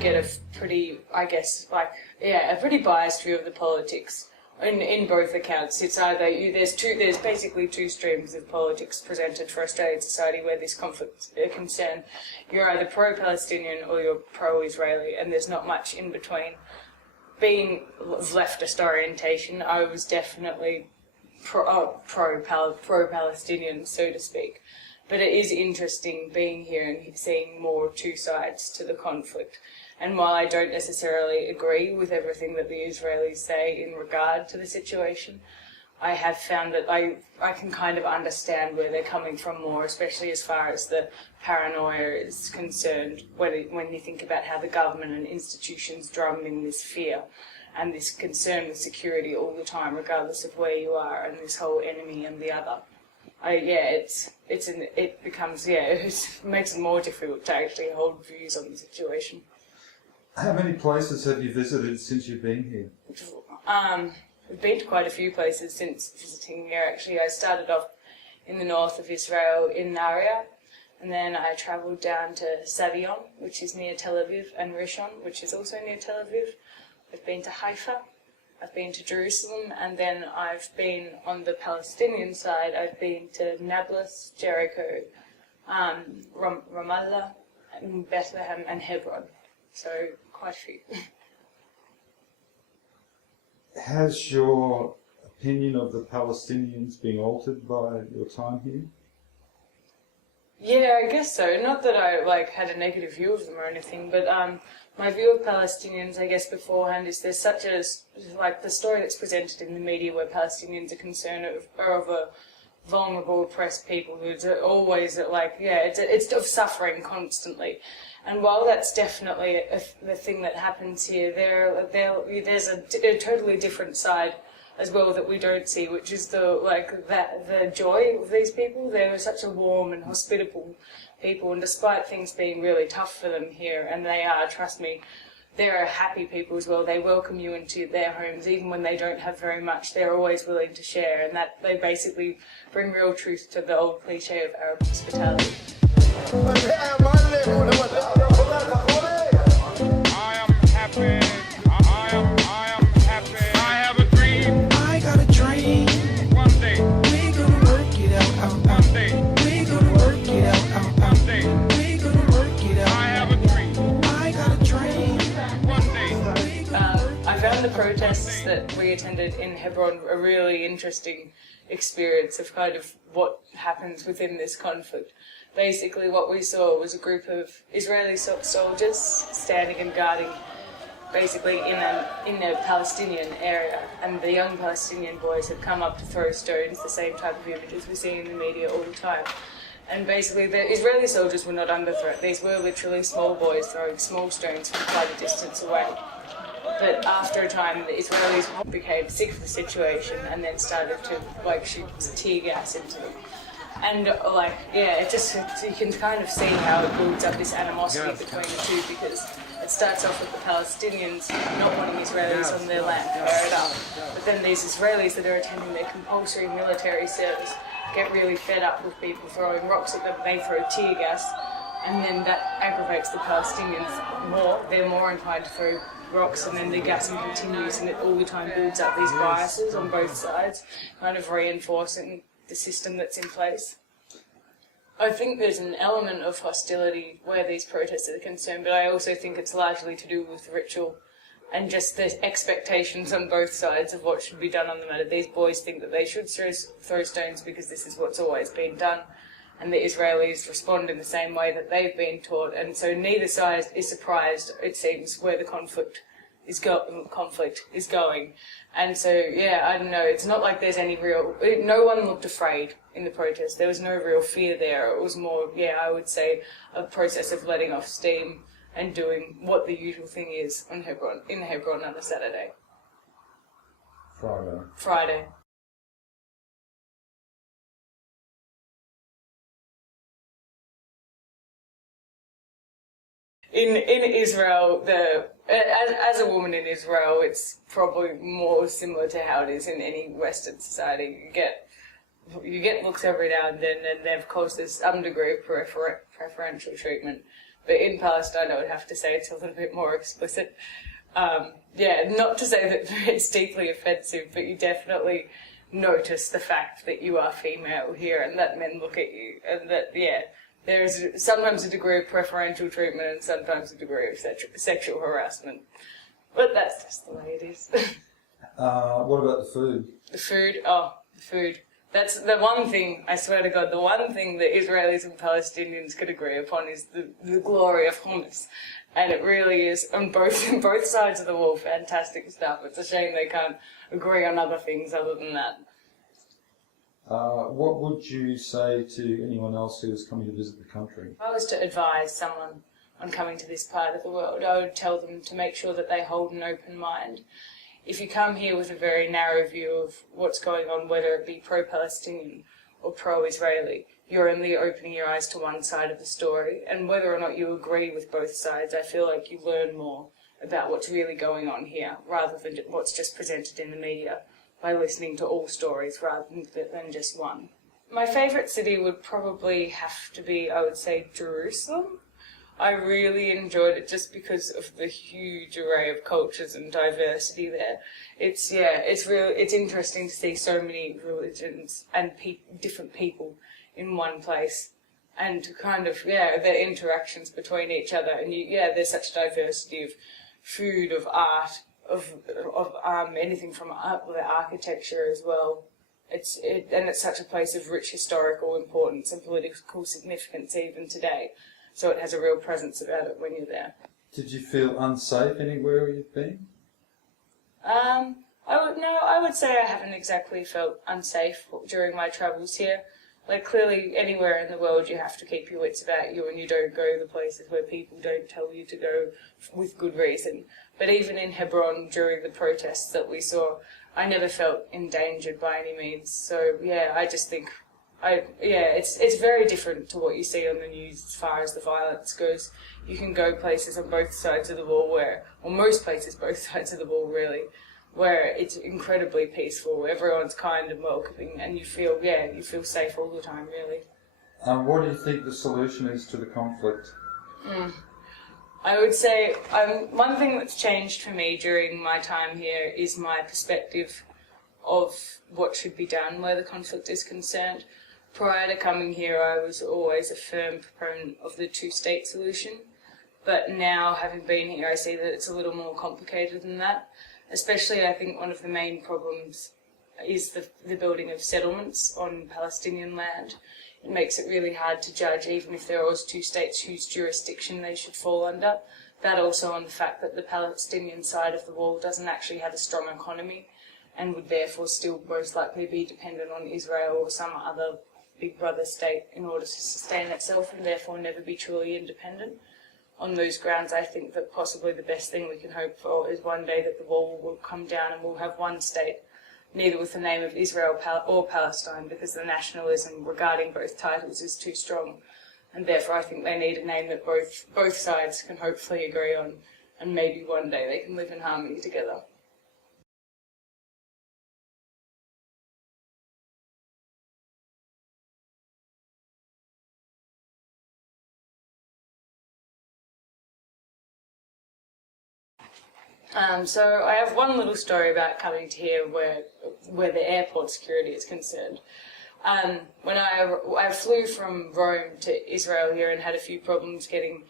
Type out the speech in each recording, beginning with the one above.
get a pretty, I guess, like, yeah, a pretty biased view of the politics in both accounts. It's either there's basically two streams of politics presented for Australian society where this conflict is concerned. You're either pro-Palestinian or you're pro-Israeli, and there's not much in between. Being of leftist orientation, I was definitely pro-Palestinian, so to speak. But it is interesting being here and seeing more two sides to the conflict. And while I don't necessarily agree with everything that the Israelis say in regard to the situation, I have found that I can kind of understand where they're coming from more, especially as far as the paranoia is concerned, when you think about how the government and institutions drum in this fear and this concern with security all the time, regardless of where you are, and this whole enemy and the other. It makes it more difficult to actually hold views on the situation. How many places have you visited since you've been here? I've been to quite a few places since visiting here, actually. I started off in the north of Israel in Nahariya, and then I travelled down to Savion, which is near Tel Aviv, and Rishon, which is also near Tel Aviv. I've been to Haifa, I've been to Jerusalem, and then I've been on the Palestinian side. I've been to Nablus, Jericho, Ramallah, and Bethlehem, and Hebron. So, quite a few. Has your opinion of the Palestinians been altered by your time here? Yeah, I guess so. Not that I had a negative view of them or anything, but my view of Palestinians, I guess, beforehand is there's such a the story that's presented in the media where Palestinians are concerned are of a vulnerable, oppressed people who's always it's of suffering constantly. And while that's definitely the thing that happens here, there's a totally different side as well that we don't see, which is the joy of these people. They were such a warm and hospitable people, and despite things being really tough for them here, and they are, trust me, they're happy people as well. They welcome you into their homes, even when they don't have very much. They're always willing to share, and that they basically bring real truth to the old cliche of Arab hospitality. I am happy. I am happy. I have a dream. I got a dream. One day. We gonna work it out. One day. We gonna work it out. One day. We gonna work it out. I have a dream. I got a dream. One day. I found the protests that we attended in Hebron a really interesting experience of kind of what happens within this conflict. Basically, what we saw was a group of Israeli soldiers standing and guarding, basically in a Palestinian area, and the young Palestinian boys had come up to throw stones, the same type of images we see in the media all the time. And basically, the Israeli soldiers were not under threat. These were literally small boys throwing small stones from quite a distance away. But after a time, the Israelis became sick of the situation and then started to shoot tear gas into them. And you can kind of see how it builds up this animosity between the two, because it starts off with the Palestinians not wanting Israelis on their land, fair enough. But then these Israelis that are attending their compulsory military service get really fed up with people throwing rocks at them. They throw tear gas, and then that aggravates the Palestinians more. They're more inclined to throw rocks, and then the gassing continues, and it all the time builds up these biases on both sides, kind of reinforcing the system that's in place. I think there's an element of hostility where these protests are concerned, but I also think it's largely to do with ritual and just the expectations on both sides of what should be done on the matter. These boys think that they should throw stones because this is what's always been done, and the Israelis respond in the same way that they've been taught, and so neither side is surprised, it seems, where the conflict is going. And so, I don't know, it's not like there's any no one looked afraid in the protest. There was no real fear there. It was more, I would say, a process of letting off steam and doing what the usual thing is in Hebron on a Saturday. Friday. In Israel, as a woman in Israel, it's probably more similar to how it is in any Western society. You get looks every now and then of course there's some degree of preferential treatment. But in Palestine, I would have to say it's a little bit more explicit. Not to say that it's deeply offensive, but you definitely notice the fact that you are female here and that men look at you, and that, there is sometimes a degree of preferential treatment and sometimes a degree of sexual harassment. But that's just the way it is. What about the food? The food. That's the one thing, I swear to God, the one thing that Israelis and Palestinians could agree upon is the glory of hummus. And it really is, on both sides of the wall, fantastic stuff. It's a shame they can't agree on other things other than that. What would you say to anyone else who is coming to visit the country? If I was to advise someone on coming to this part of the world, I would tell them to make sure that they hold an open mind. If you come here with a very narrow view of what's going on, whether it be pro-Palestinian or pro-Israeli, you're only opening your eyes to one side of the story, and whether or not you agree with both sides, I feel like you learn more about what's really going on here, rather than what's just presented in the media, by listening to all stories rather than just one. My favourite city would probably have to be, I would say, Jerusalem. I really enjoyed it just because of the huge array of cultures and diversity there. It's interesting to see so many religions and different people in one place, and kind of, their interactions between each other. And there's such diversity of food, of art, of anything from architecture as well. It's such a place of rich historical importance and political significance even today. So it has a real presence about it when you're there. Did you feel unsafe anywhere you've been? I would say I haven't exactly felt unsafe during my travels here. Like, clearly, anywhere in the world you have to keep your wits about you, and you don't go the places where people don't tell you to go with good reason. But even in Hebron, during the protests that we saw, I never felt endangered by any means. So, I just think it's very different to what you see on the news as far as the violence goes. You can go places on both sides of the wall most places both sides of the wall really, where it's incredibly peaceful, everyone's kind and welcoming, and you feel safe all the time really. What do you think the solution is to the conflict? I would say one thing that's changed for me during my time here is my perspective of what should be done where the conflict is concerned. Prior to coming here, I was always a firm proponent of the two-state solution, but now, having been here, I see that it's a little more complicated than that. Especially, I think one of the main problems is the building of settlements on Palestinian land. It makes it really hard to judge, even if there was two states, whose jurisdiction they should fall under. That also on the fact that the Palestinian side of the wall doesn't actually have a strong economy, and would therefore still most likely be dependent on Israel or some other big brother state in order to sustain itself, and therefore never be truly independent. On those grounds, I think that possibly the best thing we can hope for is one day that the wall will come down and we'll have one state, neither with the name of Israel or Palestine, because the nationalism regarding both titles is too strong, and therefore I think they need a name that both sides can hopefully agree on, and maybe one day they can live in harmony together. So I have one little story about coming to here where the airport security is concerned. When I flew from Rome to Israel here and had a few problems getting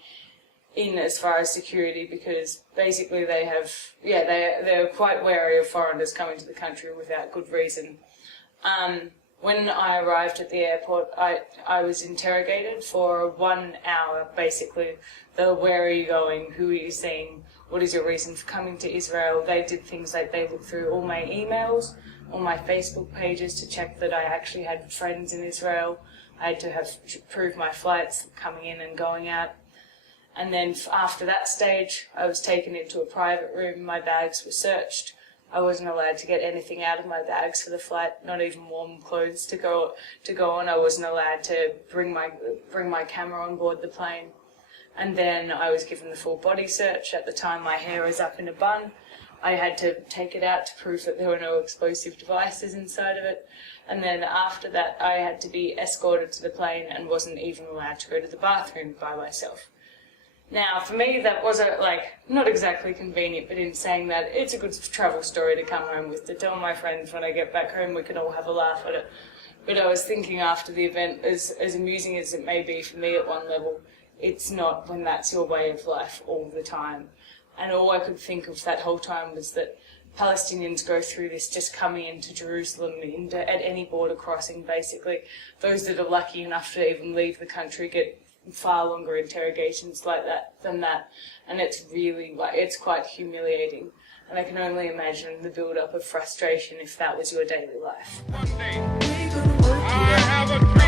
in as far as security, because basically they're quite wary of foreigners coming to the country without good reason. When I arrived at the airport, I was interrogated for 1 hour, basically. Where are you going? Who are you seeing? What is your reason for coming to Israel? They did things like they looked through all my emails, all my Facebook pages to check that I actually had friends in Israel. I had to have prove my flights coming in and going out. And then after that stage, I was taken into a private room. My bags were searched. I wasn't allowed to get anything out of my bags for the flight, not even warm clothes to go on. I wasn't allowed to bring my camera on board the plane. And then I was given the full body search. At the time, my hair was up in a bun. I had to take it out to prove that there were no explosive devices inside of it. And then after that, I had to be escorted to the plane and wasn't even allowed to go to the bathroom by myself. Now, for me, that wasn't not exactly convenient, but in saying that, it's a good travel story to come home with, to tell my friends when I get back home. We can all have a laugh at it. But I was thinking after the event, as amusing as it may be for me at one level, it's not when that's your way of life all the time. And all I could think of that whole time was that Palestinians go through this just coming into Jerusalem, at any border crossing, basically. Those that are lucky enough to even leave the country get far longer interrogations than that. And it's really, it's quite humiliating. And I can only imagine the build-up of frustration if that was your daily life. One day, We gonna work it I out. have a dream.